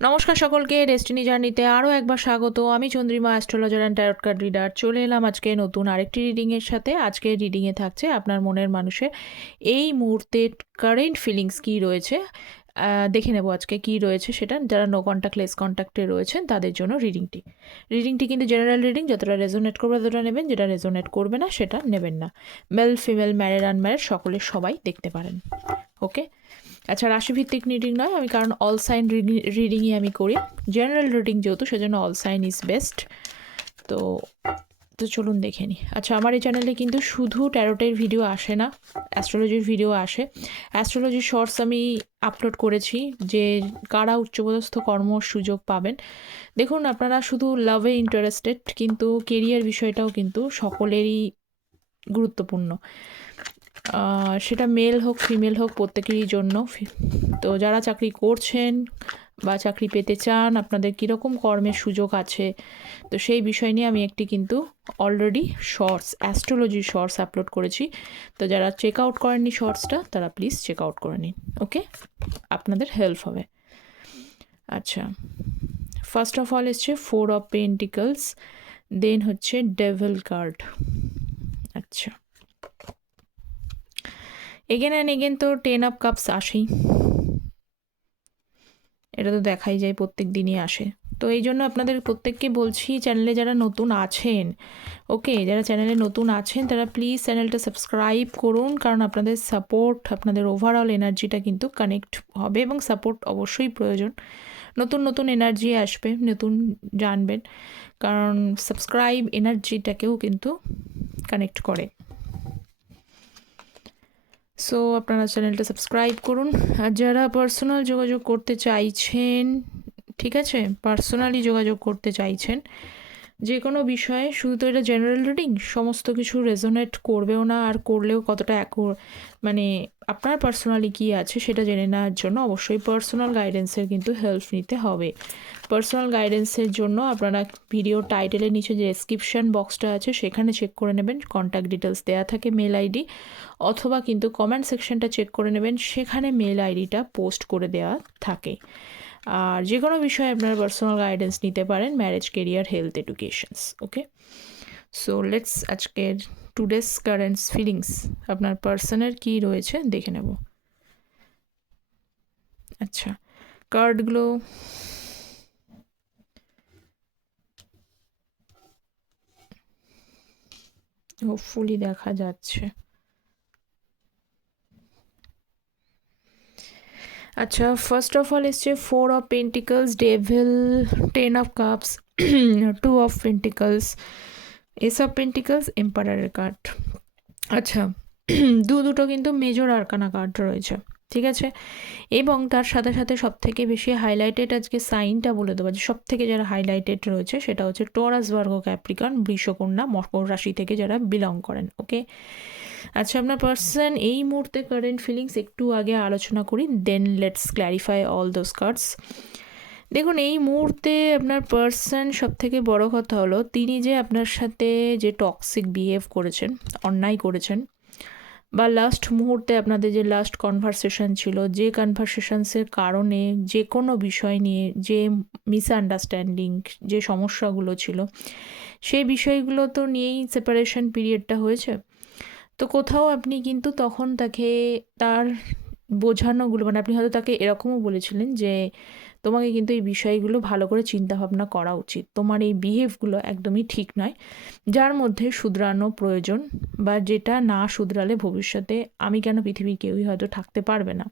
নমস্কার সকলকে, ডেস্টিনি জার্নিতে আরও একবার স্বাগত। আমি Chandrima, astrologer and tarot card reader. চলে এলাম আজকে নতুন আরেকটি রিডিংয়ের সাথে। আজকের রিডিংয়ে থাকছে আপনার মনের মানুষের এই মুহূর্তে কারেন্ট ফিলিংস কী রয়েছে। দেখে নেব আজকে কী রয়েছে সেটা। যারা নো কন্ট্যাক্ট লেস কন্ট্যাক্টে রয়েছেন তাদের জন্য রিডিংটি কিন্তু জেনারেল রিডিং। যতটা রেজোনেট করবে ততটা নেবেন, যেটা রেজোনেট করবে না সেটা নেবেন না। মেল ফিমেল ম্যারিড আনম্যারিড সবাই দেখতে পারেন। ওকে, আচ্ছা, রাশিভিত্তিক রিডিং নয় আমি, কারণ অল সাইন রিডিংই আমি করি। জেনারেল রিডিং যেহেতু, সেজন্য অল সাইন ইজ বেস্ট। তো তো চলুন দেখে নিই। আচ্ছা, আমার এই চ্যানেলে কিন্তু শুধু ট্যারোটের ভিডিও আসে না, অ্যাস্ট্রোলজির ভিডিও আসে। অ্যাস্ট্রোলজির শর্টস আমি আপলোড করেছি, যে কারা উচ্চপদস্থ কর্ম সুযোগ পাবেন। দেখুন, আপনারা শুধু লাভে ইন্টারেস্টেড, কিন্তু কেরিয়ার বিষয়টাও কিন্তু সকলেরই গুরুত্বপূর্ণ। সেটা মেল হোক ফিমেল হোক, প্রত্যেকেরই জন্য। তো যারা চাকরি করছেন বা চাকরি পেতে চান, আপনাদের কীরকম কর্মের সুযোগ আছে, তো সেই বিষয় নিয়ে আমি একটি কিন্তু অলরেডি শর্টস, অ্যাস্ট্রোলজির শর্টস আপলোড করেছি। তো যারা চেক আউট করেননি শর্টসটা, তারা প্লিজ চেক আউট করে নিন। ওকে, আপনাদের হেল্প হবে। আচ্ছা, ফার্স্ট অফ অল এসছে 4 অফ পেন্টিকলস, দেন হচ্ছে ডেভিল কার্ড। আচ্ছা, এগেন অ্যান্ড এগেন তো 10 অফ কাপস আসেই, এটা তো দেখাই যায়, প্রত্যেক দিনই আসে। তো এই জন্য আপনাদের প্রত্যেককে বলছি, চ্যানেলে যারা নতুন আছেন, ওকে, যারা চ্যানেলে নতুন আছেন তারা প্লিজ চ্যানেলটা সাবস্ক্রাইব করুন, কারণ আপনাদের সাপোর্ট, আপনাদের ওভারঅল এনার্জিটা কিন্তু কানেক্ট হবে, এবং সাপোর্ট অবশ্যই প্রয়োজন। নতুন নতুন এনার্জি আসবে, নতুন জানবেন, কারণ সাবস্ক্রাইব এনার্জিটাকেও কিন্তু কানেক্ট করে। সো আপনারা চ্যানেলটা সাবস্ক্রাইব করুন। আর যারা পার্সোনাল যোগাযোগ করতে চাইছেন, ঠিক আছে, পার্সোনালি যোগাযোগ করতে চাইছেন যে কোনো বিষয়ে, শুধু তো এটা জেনারেল রিডিং, সমস্ত কিছু রেজোনেট করবেও না, আর করলেও কতটা মানে আপনার পার্সোনালি কী আছে সেটা জেনে নেওয়ার জন্য অবশ্যই পার্সোনাল গাইডেন্সের কিন্তু হেল্প নিতে হবে। পার্সোনাল গাইডেন্সের জন্য আপনারা ভিডিও টাইটেলের নিচে যে ডেসক্রিপশান বক্সটা আছে সেখানে চেক করে নেবেন, কন্ট্যাক্ট ডিটেলস দেওয়া থাকে, মেল আইডি, অথবা কিন্তু কমেন্ট সেকশনটা চেক করে নেবেন, সেখানে মেল আইডিটা পোস্ট করে দেওয়া থাকে। আর যে কোনো বিষয়ে আপনারা পার্সোনাল গাইডেন্স নিতে পারেন, marriage, career, health, educations. Okay, so let's আজকের টুডেস কারেন্টস ফিলিংস আপনার পার্সনের কী রয়েছে দেখে নেব। আচ্ছা, কার্ডগুলো হোপফুলি দেখা যাচ্ছে। আচ্ছা, ফার্স্ট অফ অল এসছে 4 of pentacles, devil, 10 of cups, 2 of pentacles, ace of pentacles, এম্পারারের কার্ড। আচ্ছা, দুটো কিন্তু মেজর আরকানা কার্ড রয়েছে, ঠিক আছে। এবং তার সাথে সাথে সবথেকে বেশি হাইলাইটেড আজকে সাইনটা বলে দেবো, যে সব থেকে যারা হাইলাইটেড রয়েছে সেটা হচ্ছে টরাস, ভার্গ, ক্যাপ্রিকন, বৃষকন্যা, মকর রাশি থেকে যারা বিলং করেন। ওকে, আচ্ছা, আপনার পার্সন এই মুহূর্তে কারেন্ট ফিলিংস একটু আগে আলোচনা করি, then let's clarify all those cards. দেখুন, এই মুহূর্তে আপনার পার্সন, সব থেকে বড় কথা হলো, তিনি যে আপনার সাথে যে টক্সিক বিহেভ করেছেন, অন্যায় করেছেন, বা লাস্ট মুহূর্তে আপনাদের যে লাস্ট কনভারসেশন ছিল, যে কনভারসেশনসের কারণে যে কোনো বিষয় নিয়ে যে মিসআন্ডারস্ট্যান্ডিং, যে সমস্যাগুলো ছিল, সেই বিষয়গুলো তো নিয়েই সেপারেশন পিরিয়ডটা হয়েছে। তো কোথাও আপনি কিন্তু তখন তাকে, তার বোঝানোগুলো, মানে আপনি হয়তো তাকে এরকমও বলেছিলেন যে তোমাকে কিন্তু এই বিষয়গুলো ভালো করে চিন্তাভাবনা করা উচিত, তোমার এই বিহেভগুলো একদমই ঠিক নয়, যার মধ্যে শুধরানো প্রয়োজন, বা যেটা না শুধরালে ভবিষ্যতে আমি কেন পৃথিবীর কেউই হয়তো থাকতে পারবে না।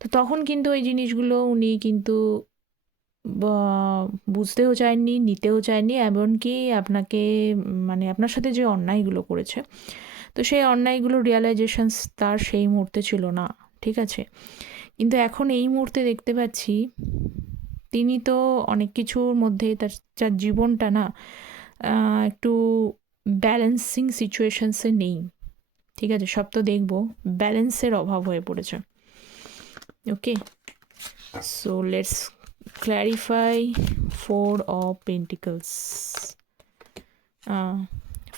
তো তখন কিন্তু ওই জিনিসগুলো উনি কিন্তু বুঝতেও চায়নি, নিতেও চায়নি, এমনকি আপনাকে, মানে আপনার সাথে যে অন্যায়গুলো করেছে, তো সেই অন্যায়গুলো রিয়ালাইজেশনস তার সেই মুহূর্তে ছিল না, ঠিক আছে। কিন্তু এখন এই মুহূর্তে দেখতে পাচ্ছি তিনি তো অনেক কিছুর মধ্যে তার জীবনটা না একটু ব্যালেন্সিং সিচুয়েশনসে নেই, ঠিক আছে। সব তো দেখবো, ব্যালেন্সের অভাব হয়ে পড়েছে। Okay, so let's clarify 4 of pentacles.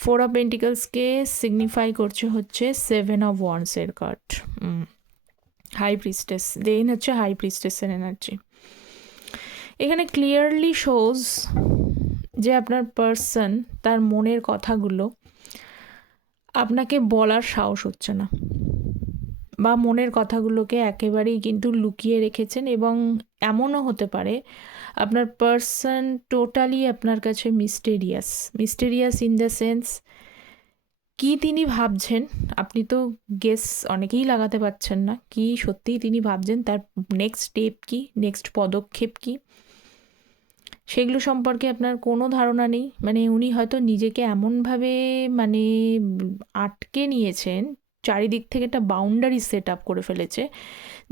4 of পেন্টিকলসকে সিগনিফাই করছে হচ্ছে 7 অফ ওয়ান্ডসের কার্ড, হাই প্রিস্টেস, দেন হচ্ছে হাই প্রিস্টেসের এনার্জি। এখানে ক্লিয়ারলি শোজ যে আপনার পার্সন তার মনের কথাগুলো আপনাকে বলার সাহস হচ্ছে না, বা মনের কথাগুলোকে একেবারেই কিন্তু লুকিয়ে রেখেছেন। এবং এমনও হতে পারে আপনার পার্সন টোটালি আপনার কাছে মিস্টেরিয়াস ইন দ্য সেন্স কি তিনি ভাবছেন আপনি তো গেস অনেকেই লাগাতে পারছেন না, কি সত্যিই তিনি ভাবছেন, তার নেক্সট স্টেপ কি, নেক্সট পদক্ষেপ কি, সেগুলো সম্পর্কে আপনার কোনো ধারণা নেই। মানে উনি হয়তো নিজেকে এমনভাবে মানে আটকে নিয়েছেন, চারিদিক থেকে একটা বাউন্ডারি সেট আপ করে ফেলেছে,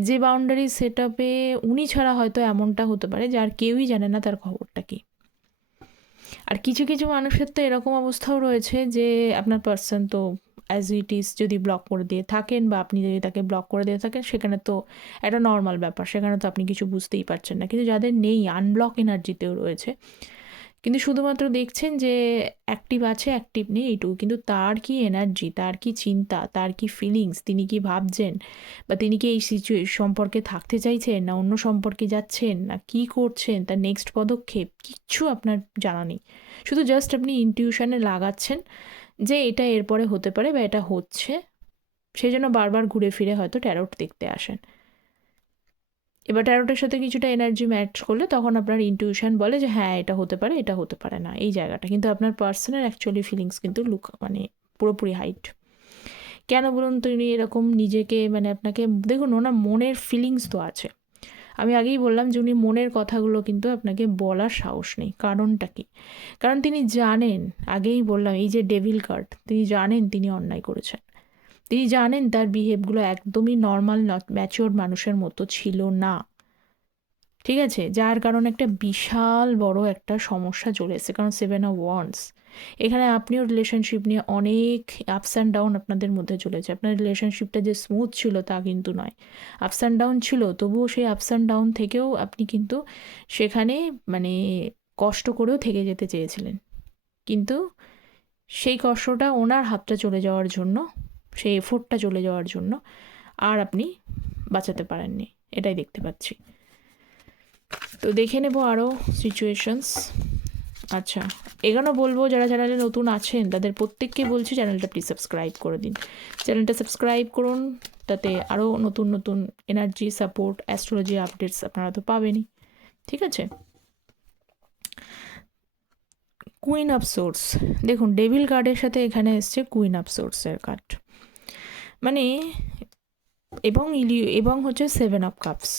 যে বাউন্ডারি সেট আপে উনি ছাড়া হয়তো এমনটা হতে পারে যে আর কেউই জানে না তার খবরটা কী। আর কিছু কিছু মানুষের তো এরকম অবস্থাও রয়েছে যে আপনার পার্সন তো অ্যাজ ইট ইজ যদি ব্লক করে দিয়ে থাকেন, বা আপনি যদি তাকে ব্লক করে দিয়ে থাকেন, সেখানে তো একটা নর্মাল ব্যাপার, সেখানে তো আপনি কিছু বুঝতেই পারছেন না। কিন্তু যাদের নেই, আনব্লক এনার্জিতেও রয়েছে, কিন্তু শুধুমাত্র দেখছেন যে অ্যাক্টিভ আছে, অ্যাক্টিভ নেই, এইটুকু। কিন্তু তার কি এনার্জি, তার কি চিন্তা, তার কি ফিলিংস, তিনি কি ভাবছেন, বা তিনি কি এই সম্পর্কে থাকতে চাইছেন, না অন্য সম্পর্কে যাচ্ছেন, না কি করছেন, তার নেক্সট পদক্ষেপ, কিচ্ছু আপনার জানা নেই। শুধু জাস্ট আপনি ইনটিউশনে লাগাচ্ছেন যে এটা এরপরে হতে পারে বা এটা হচ্ছে, সেই জন্য বারবার ঘুরে ফিরে হয়তো ট্যারোট দেখতে আসেন। এবার ট্যারোটের সাথে কিছুটা এনার্জি ম্যাচ করলে তখন আপনার ইনটিউশন বলে যে হ্যাঁ এটা হতে পারে, এটা হতে পারে না, এই জায়গাটা। কিন্তু আপনার পার্সনের অ্যাকচুয়ালি ফিলিংস কিন্তু মানে পুরোপুরি হাইট। কেন বলুন তো উনি এরকম নিজেকে মানে আপনাকে, দেখুন ওনার মনের ফিলিংস তো আছে। আমি আগেই বললাম যে উনি মনের কথাগুলো কিন্তু আপনাকে বলার সাহস নেই। কারণটা কি? কারণ তিনি জানেন, আগেই বললাম এই যে ডেভিল কার্ড, তিনি জানেন তিনি অন্যায় করেছেন। তিনি জানেন তার বিহেভগুলো একদমই নর্মাল, ম্যাচিওর মানুষের মতো ছিল না। ঠিক আছে, যার কারণে একটা বিশাল বড় একটা সমস্যা চলে এসেছে। কারণ 7 অফ ওয়ান্ডস, এখানে আপনিও রিলেশনশিপ নিয়ে অনেক আপস অ্যান্ড ডাউন আপনাদের মধ্যে চলেছে। আপনার রিলেশনশিপটা যে স্মুথ ছিল তা কিন্তু নয়, আপস অ্যান্ড ডাউন ছিল। তবুও সেই আপস অ্যান্ড ডাউন থেকেও আপনি কিন্তু সেখানে মানে কষ্ট করেও থেকে যেতে চেয়েছিলেন, কিন্তু সেই কষ্টটা ওনার হাতটা চলে যাওয়ার জন্য, সেই এফোর্টটা চলে যাওয়ার জন্য আর আপনি বাঁচাতে পারেননি, এটাই দেখতে পাচ্ছি। তো দেখে নেব আরও সিচুয়েশনস। আচ্ছা, এখানেও বলবো যারা চ্যানেলে নতুন আছেন তাদের প্রত্যেককে বলছি চ্যানেলটা প্লিজ সাবস্ক্রাইব করে দিন। চ্যানেলটা সাবস্ক্রাইব করুন, তাতে আরও নতুন নতুন এনার্জি, সাপোর্ট, অ্যাস্ট্রোলজি আপডেটস আপনারা তো পাবেনই। ঠিক আছে, কুইন অফ সোর্স, দেখুন ডেভিল কার্ডের সাথে এখানে এসছে কুইন অফ সোর্সের কার্ড, মানে এবং হচ্ছে 7 অফ কাপস,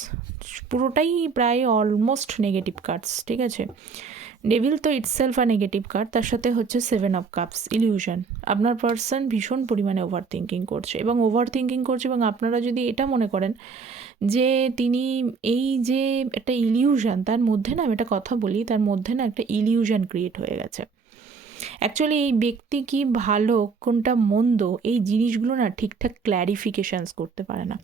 পুরোটাই প্রায় অলমোস্ট নেগেটিভ কার্ডস। ঠিক আছে, ডেভিল তো ইটসেলফ আ নেগেটিভ কার্ড, তার সাথে হচ্ছে 7 অফ কাপস, ইলিউশন। আপনার পার্সন ভীষণ পরিমাণে ওভার থিঙ্কিং করছে, এবং আপনারা যদি এটা মনে করেন যে তিনি এই যে একটা ইলিউশন, তার মধ্যে না, আমি একটা কথা বলি, তার মধ্যে না একটা ইলিউশন ক্রিয়েট হয়ে গেছে। অ্যাকচুয়ালি এই ব্যক্তি কি ভালো কোনটা মন্দ এই জিনিসগুলো না ঠিকঠাক ক্ল্যারিফিকেশানস করতে পারে না।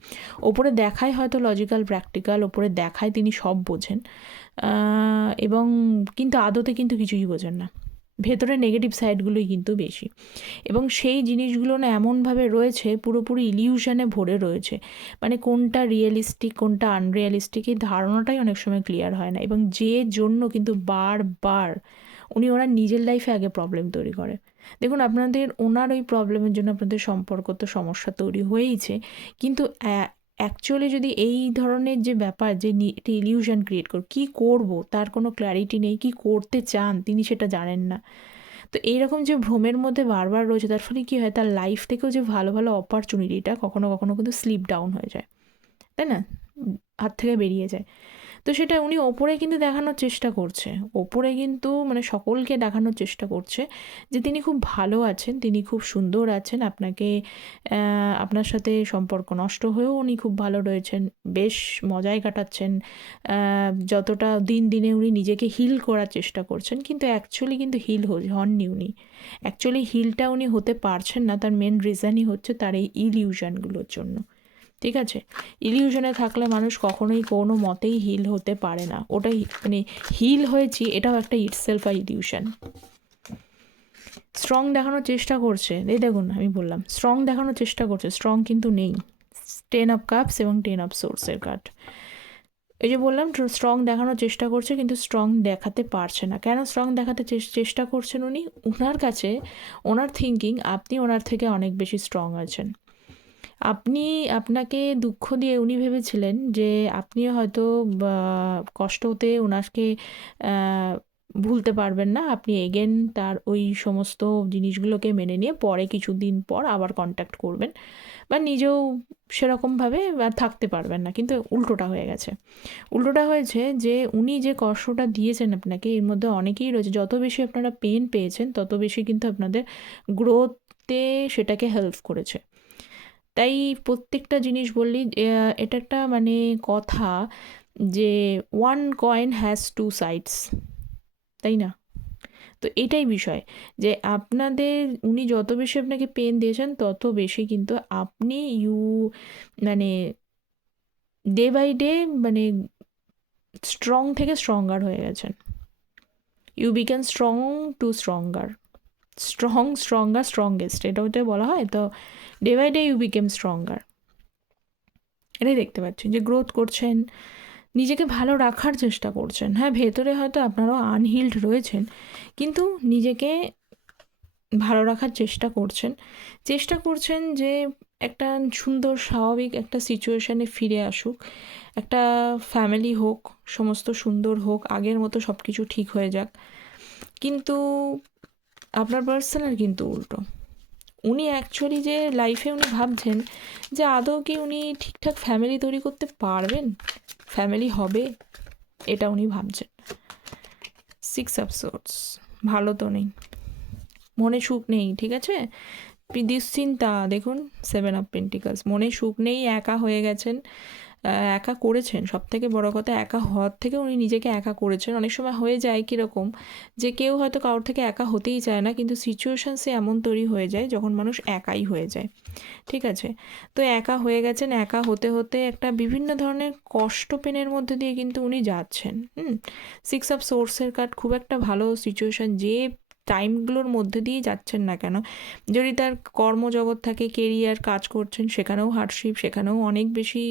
ওপরে দেখায় হয়তো লজিক্যাল প্র্যাকটিক্যাল, ওপরে দেখায় তিনি সব বোঝেন, এবং কিন্তু আদতে কিন্তু কিছুই বোঝেন না, ভেতরে নেগেটিভ সাইডগুলোই কিন্তু বেশি। এবং সেই জিনিসগুলো না এমনভাবে রয়েছে, পুরোপুরি ইলিউশনে ভরে রয়েছে, মানে কোনটা রিয়েলিস্টিক কোনটা আনরিয়ালিস্টিক এই ধারণাটাই অনেক সময় ক্লিয়ার হয় না। এবং যে জন্য কিন্তু বারবার উনি ওনার নিজের লাইফে আগে প্রবলেম তৈরি করে। দেখুন ওনার ওই প্রবলেমের জন্য আপনাদের সম্পর্ক তো সমস্যা তৈরি হয়েইছে, কিন্তু অ্যাকচুয়ালি যদি এই ধরনের যে ব্যাপার, যে একটা ইলিউশন ক্রিয়েট কী করবো তার কোনো ক্ল্যারিটি নেই, কী করতে চান তিনি সেটা জানেন না। তো এইরকম যে ভ্রমের মধ্যে বারবার রয়েছে, তার ফলে কী হয়, তার লাইফ থেকেও যে ভালো ভালো অপরচুনিটিটা কখনো কখনো কিন্তু স্লিপ ডাউন হয়ে যায়, তাই না, হাত থেকে বেরিয়ে যায়। তো সেটা উনি ওপরে কিন্তু দেখানোর চেষ্টা করছে, ওপরে কিন্তু মানে সকলকে দেখানোর চেষ্টা করছে যে তিনি খুব ভালো আছেন, তিনি খুব সুন্দর আছেন, আপনার সাথে সম্পর্ক নষ্ট হয়েও উনি খুব ভালো রয়েছেন, বেশ মজায় কাটাচ্ছেন, যতটা দিনে উনি নিজেকে হিল করার চেষ্টা করছেন। কিন্তু অ্যাকচুয়ালি কিন্তু হিল হননি উনি, অ্যাকচুয়ালি হিলটা উনি হতে পারছেন না, তার মেন রিজনই হচ্ছে তার এই ইলিউশনগুলোর জন্য। ঠিক আছে, ইলিউশনে থাকলে মানুষ কখনোই কোনো মতেই হিল হতে পারে না, ওটাই মানে হিল হয়েছি এটাও একটা ইটসেলফ আর ইলিউশন। স্ট্রং দেখানোর চেষ্টা করছে, এই দেখুন আমি বললাম স্ট্রং দেখানোর চেষ্টা করছে, স্ট্রং কিন্তু নেই। 10 অফ কাপস এবং 10 অফ সোর্সের কার্ড, এই যে বললাম স্ট্রং দেখানোর চেষ্টা করছে কিন্তু স্ট্রং দেখাতে পারছে না। কেন স্ট্রং দেখাতে চেষ্টা করছেন উনি? ওনার কাছে ওনার থিঙ্কিং আপনি ওনার থেকে অনেক বেশি স্ট্রং আছেন। আপনি আপনাকে দুঃখ দিয়ে উনি ভেবেছিলেন যে আপনিও হয়তো কষ্ট হতে ওনাকে ভুলতে পারবেন না। আপনি এগেন তার ওই সমস্ত জিনিসগুলোকে মেনে নিয়ে পরে কিছুদিন পর আবার কন্ট্যাক্ট করবেন বা নিজেও সেরকমভাবে আর থাকতে পারবেন না। কিন্তু উল্টোটা হয়ে গেছে। উল্টোটা হয়েছে যে উনি যে কষ্টটা দিয়েছেন আপনাকে, এর মধ্যে অনেকেই রয়েছে। যত বেশি আপনারা পেন পেয়েছেন তত বেশি কিন্তু আপনাদের গ্রোথে সেটাকে হেল্প করেছে। তাই প্রত্যেকটা জিনিস বললি এটা একটা মানে কথা যে one coin has to sides, তাই না? তো এটাই বিষয় যে আপনাদের উনি যত বেশি আপনাকে পেন দিয়েছেন তত বেশি কিন্তু আপনি মানে ডে বাই ডে মানে স্ট্রং থেকে স্ট্রঙ্গার হয়ে গেছেন। You become strong to stronger, stronger strongest, এটা ওটা বলা হয়। তো day by day you became stronger, এটাই দেখতে পাচ্ছি যে গ্রোথ করছেন, নিজেকে ভালো রাখার চেষ্টা করছেন। হ্যাঁ, ভেতরে হয়তো আপনারাও আনহিল্ড রয়েছেন, কিন্তু নিজেকে ভালো রাখার চেষ্টা করছেন যে একটা সুন্দর স্বাভাবিক একটা সিচুয়েশানে ফিরে আসুক, একটা ফ্যামিলি হোক, সমস্ত সুন্দর হোক, আগের মতো সব কিছু ঠিক হয়ে যাক। কিন্তু আপনার পার্সনের কিন্তু উল্টো। উনি অ্যাকচুয়ালি যে লাইফে উনি ভাবছেন যে আদৌ কি উনি ঠিকঠাক ফ্যামিলি তৈরি করতে পারবেন, ফ্যামিলি হবে, এটা উনি ভাবছেন। 6 অফ সোর্ডস, ভালো তো নেই, মনে সুখ নেই, ঠিক আছে? দুশ্চিন্তা, দেখুন 7 অফ পেন্টিকলস, মনে সুখ নেই, একা হয়ে গেছেন, একা করেছেন। সব থেকে বড় কথা, একা হওয়ার থেকে উনি নিজেকে একা করেছেন। অনেক সময় হয়ে যায় কীরকম যে কেউ হয়তো কারোর থেকে একা হতেই চায় না, কিন্তু সিচুয়েশানসে এমন তৈরি হয়ে যায় যখন মানুষ একাই হয়ে যায়, ঠিক আছে? তো একা হয়ে গেছেন, একা হতে হতে একটা বিভিন্ন ধরনের কষ্ট পেনের মধ্যে দিয়ে কিন্তু উনি যাচ্ছেন। 6 অফ সোর্সের কার্ড খুব একটা ভালো সিচুয়েশান, যে টাইমগুলোর মধ্যে দিয়ে যাচ্ছেন না কেন, যদি তার কর্মজগৎ থাকে, কেরিয়ার, কাজ করছেন, সেখানেও হার্ডশিপ, সেখানেও অনেক বেশি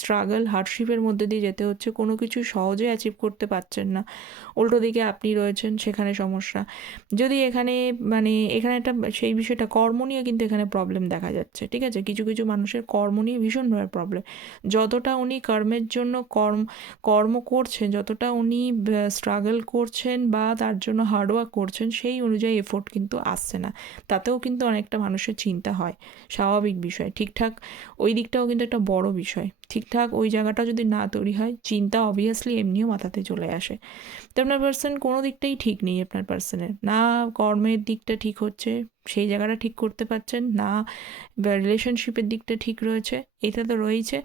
স্ট্রাগল, হার্ডশিপের মধ্যে দিয়ে যেতে হচ্ছে, কোনো কিছু সহজে অ্যাচিভ করতে পারছেন না। উল্টো দিকে আপনি রয়েছেন, সেখানে সমস্যা। যদি এখানে এখানে একটা সেই বিষয়টা কর্ম নিয়ে কিন্তু এখানে প্রবলেম দেখা যাচ্ছে, ঠিক আছে? কিছু কিছু মানুষের কর্ম নিয়ে ভীষণভাবে প্রবলেম। যতটা উনি কর্মের জন্য কর্ম করছেন, যতটা উনি স্ট্রাগল করছেন বা তার জন্য হার্ডওয়ার্ক করছেন, সেই অনুযায়ী এফোর্ট কিন্তু আসছে না। তাতেও কিন্তু অনেকটা মানুষের চিন্তা হয়, স্বাভাবিক বিষয়। ঠিকঠাক ওই দিকটাও কিন্তু একটা বড় বিষয়। ঠিকঠাক ওই জায়গাটা যদি না তৈরি হয়, চিন্তা অবভিয়াসলি এমনিও মাথাতে চলে আসে। তো আপনার পার্সন কোনো দিকটাই ঠিক নেই, আপনার পার্সনের না কর্মের দিকটা ঠিক হচ্ছে, সেই জায়গাটা ঠিক করতে পারছেন না, রিলেশনশিপের দিকটা ঠিক রয়েছে, এটা তো রয়েছে।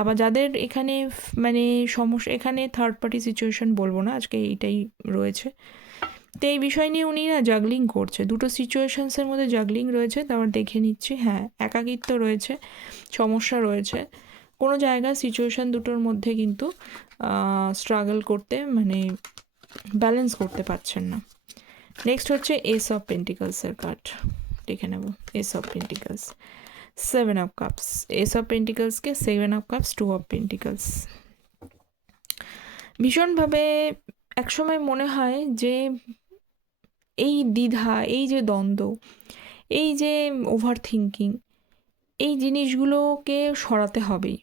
আবার যাদের এখানে সমস্যা, এখানে থার্ড পার্টি সিচুয়েশন বলবো না আজকে, এইটাই রয়েছে। তো এই বিষয় নিয়ে উনি না জাগলিং করছে, দুটো সিচুয়েশনসের মধ্যে জাগলিং রয়েছে। তারপর দেখে নিচ্ছি, হ্যাঁ একাকিত্ব রয়েছে, সমস্যা রয়েছে, কোনো জায়গায় সিচুয়েশান দুটোর মধ্যে কিন্তু স্ট্রাগল করতে ব্যালেন্স করতে পারছেন না। নেক্সট হচ্ছে এস অফ পেন্টিকলসের কার্ড, দেখে নেব। Ace of pentacles, 7 of cups, ace of পেন্টিকলসকে 7 অফ কাপস, 2 অফ পেন্টিকলস। ভীষণভাবে একসময় মনে হয় যে এই দ্বিধা, এই যে দ্বন্দ্ব, এই যে ওভার থিঙ্কিং, এই জিনিসগুলোকে সরাতে হবেই।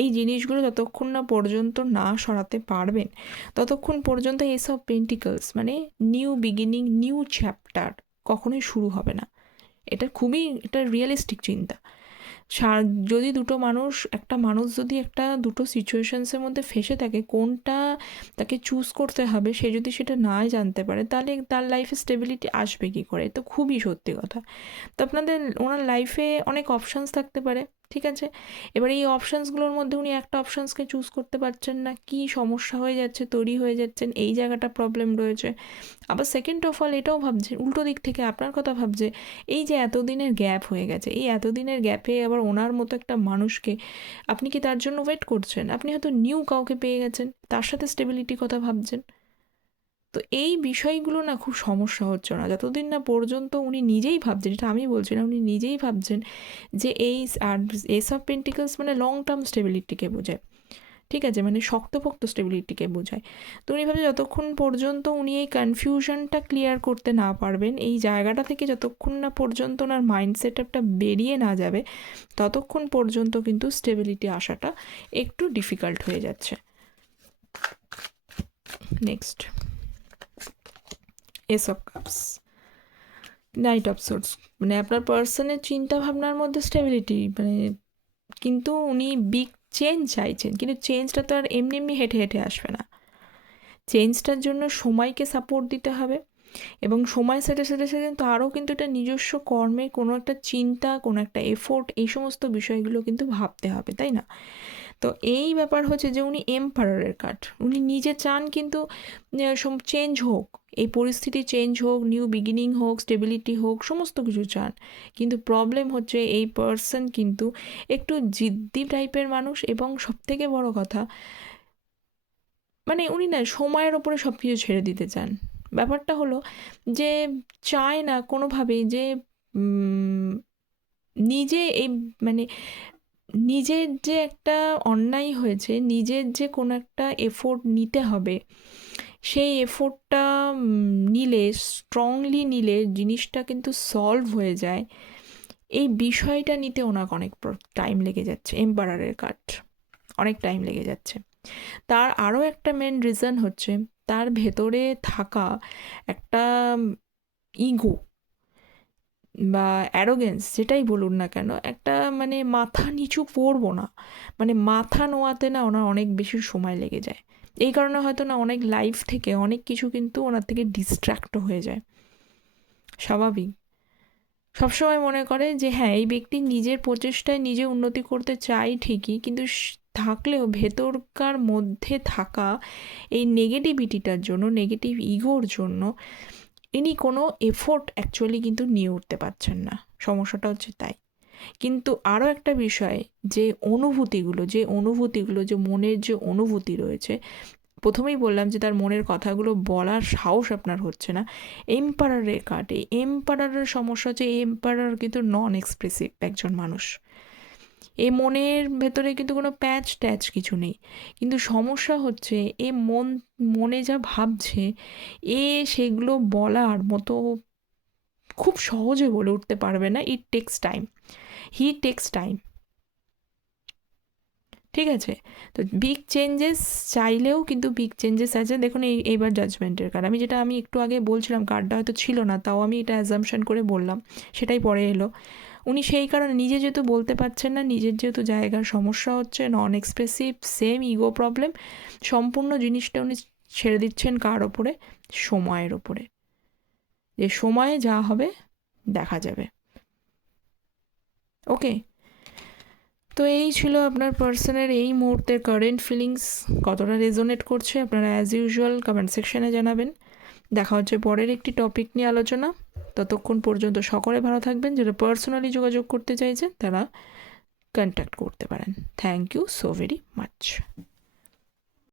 এই জিনিসগুলো যতক্ষণ না পর্যন্ত না সরাতে পারবেন, ততক্ষণ পর্যন্ত এসব pentacles new beginning, new chapter কখনোই শুরু হবে না। এটা খুবই একটা রিয়েলিস্টিক চিন্তা। যদি একটা মানুষ যদি দুটো সিচুয়েশনসের মধ্যে ফেসে থাকে, কোনটা তাকে চুজ করতে হবে সে যদি সেটা না জানতে পারে, তাহলে তার লাইফে স্টেবিলিটি আসবে কী করে? তো খুবই সত্যি কথা। তো ওনার লাইফে অনেক অপশানস থাকতে পারে, ঠিক আছে? এবার এই অপশানসগুলোর মধ্যে উনি একটা অপশানসকে চুজ করতে পারছেন না, কি সমস্যা হয়ে যাচ্ছে, তৈরি হয়ে যাচ্ছেন, এই জায়গাটা প্রবলেম রয়েছে। আবার সেকেন্ড অফ অল এটাও ভাবছে, উল্টো দিক থেকে আপনার কথা ভাবছে, এই যে এতদিনের গ্যাপ হয়ে গেছে, এই এতদিনের গ্যাপে আবার ওনার মতো একটা মানুষকে আপনি কি তার জন্য ওয়েট করছেন? আপনি হয়তো নিউ কাউকে পেয়ে গেছেন, তার সাথে স্টেবিলিটির কথা ভাবছেন। তো এই বিষয়গুলো না খুব সমস্যা হচ্ছে না, যতদিন না পর্যন্ত উনি নিজেই ভাবছেন, এটা আমি বলছি না, উনি নিজেই ভাবছেন যে ace of pentacles long term স্টেবিলিটিকে বোঝায়। ঠিক আছে, মানে শক্তপোক্ত স্টেবিলিটিকে বোঝায়। তো উনি ভাবে যতক্ষণ পর্যন্ত উনি এই কনফিউশনটা ক্লিয়ার করতে না পারবেন, এই জায়গাটা থেকে যতক্ষণ না পর্যন্ত ওনার মাইন্ড সেট আপটা বেরিয়ে না যাবে, ততক্ষণ পর্যন্ত কিন্তু স্টেবিলিটি আসাটা একটু ডিফিকাল্ট হয়ে যাচ্ছে। Next, S of cups, night of swords, মানে আপনার পার্সনের চিন্তা ভাবনার মধ্যে স্টেবিলিটি, মানে কিন্তু উনি বিগ চেঞ্জ চাইছেন, কিন্তু চেঞ্জটা তো আর এমনি এমনি হেঁটে হেঁটে আসবে না। চেঞ্জটার জন্য সময়কে সাপোর্ট দিতে হবে, এবং সময় সাথে সাথে সাথে কিন্তু আরও কিন্তু এটা নিজস্ব কর্মে কোনো একটা চিন্তা, কোনো একটা এফোর্ট, এই সমস্ত বিষয়গুলো কিন্তু ভাবতে হবে, তাই না? তো এই ব্যাপার হচ্ছে যে উনি এম্পারারের কার্ড, উনি নিজে চান কিন্তু চেঞ্জ হোক, এই পরিস্থিতি চেঞ্জ হোক, নিউ বিগিনিং হোক, স্টেবিলিটি হোক, সমস্ত কিছু চান। কিন্তু প্রবলেম হচ্ছে এই পার্সন কিন্তু একটু জিদ্দি টাইপের মানুষ, এবং সবথেকে বড় কথা, মানে উনি না সময়ের ওপরে সব কিছু ছেড়ে দিতে চান। ব্যাপারটা হলো যে চায় না কোনোভাবেই যে নিজে এই, মানে নিজের যে একটা অন্যায় হয়েছে, নিজের যে কোনো একটা এফোর্ট নিতে হবে, সেই এফোর্টটা নিলে, স্ট্রংলি নিলে জিনিসটা কিন্তু সলভ হয়ে যায়, এই বিষয়টা নিতে ওনাকে অনেক টাইম লেগে যাচ্ছে। এম্পারারের কার্ড, অনেক টাইম লেগে যাচ্ছে। তার আরও একটা মেন রিজন হচ্ছে তার ভেতরে থাকা একটা ইগো বা অ্যারোগেন্স, যেটাই বলুন না কেন, একটা মানে মাথা নিচু করবো না, মানে মাথা নোয়াতে না ওনার অনেক বেশি সময় লেগে যায়। এই কারণে হয়তো না অনেক লাইফ থেকে অনেক কিছু কিন্তু ওনার থেকে ডিস্ট্র্যাক্টও হয়ে যায়। স্বাভাবিক, সবসময় মনে করে যে হ্যাঁ এই ব্যক্তি নিজের প্রচেষ্টায় নিজে উন্নতি করতে চাই ঠিকই, কিন্তু থাকলেও ভেতরকার মধ্যে থাকা এই নেগেটিভিটিটার জন্য, নেগেটিভ ইগোর জন্য ইনি কোনো এফোর্ট অ্যাকচুয়ালি কিন্তু নিয়ে উঠতে পারছেন না। সমস্যাটা হচ্ছে তাই। কিন্তু আরও একটা বিষয়, যে অনুভূতিগুলো, যে মনের যে অনুভূতি রয়েছে, প্রথমেই বললাম যে তার মনের কথাগুলো বলার সাহস আপনার হচ্ছে না। এম্পারারের কার্ড, এই এম্পারারের সমস্যা হচ্ছে এম্পারার কিন্তু নন এক্সপ্রেসিভ একজন মানুষ। এ মনের ভেতরে কিন্তু কোনো প্যাচ ট্যাচ কিছু নেই, কিন্তু সমস্যা হচ্ছে এ মনে যা ভাবছে, এ সেগুলো বলার মতো খুব সহজে বলে উঠতে পারবে না। It takes time, he takes time, ঠিক আছে? তো বিগ চেঞ্জেস চাইলেও কিন্তু বিগ চেঞ্জেস আছে। দেখুন এইবার জাজমেন্টের কার্ড, আমি একটু আগে বলছিলাম কার্ডটা হয়তো ছিল না, তাও আমি এটা অ্যাজাম্পশন করে বললাম, সেটাই পরে এলো। উনি সেই কারণে নিজে যেহেতু বলতে পারছেন না, নিজের যেহেতু জায়গার সমস্যা হচ্ছে, নন এক্সপ্রেসিভ, সেম ইগো প্রবলেম, সম্পূর্ণ জিনিসটা উনি ছেড়ে দিচ্ছেন কার ওপরে? সময়ের ওপরে, যে সময়ে যা হবে দেখা যাবে। ওকে, তো এই ছিল আপনার পার্সনের এই মুহূর্তের কারেন্ট ফিলিংস। কতটা রেজোনেট করছে আপনারা অ্যাজ ইউজুয়াল কমেন্ট সেকশনে জানাবেন। দেখা হচ্ছে পরের একটি টপিক নিয়ে আলোচনা। ততক্ষণ পর্যন্ত সকলে ভালো থাকবেন। যারা পার্সোনালি যোগাযোগ করতে চাইছেন তারা কন্ট্যাক্ট করতে পারেন। Thank you so very much.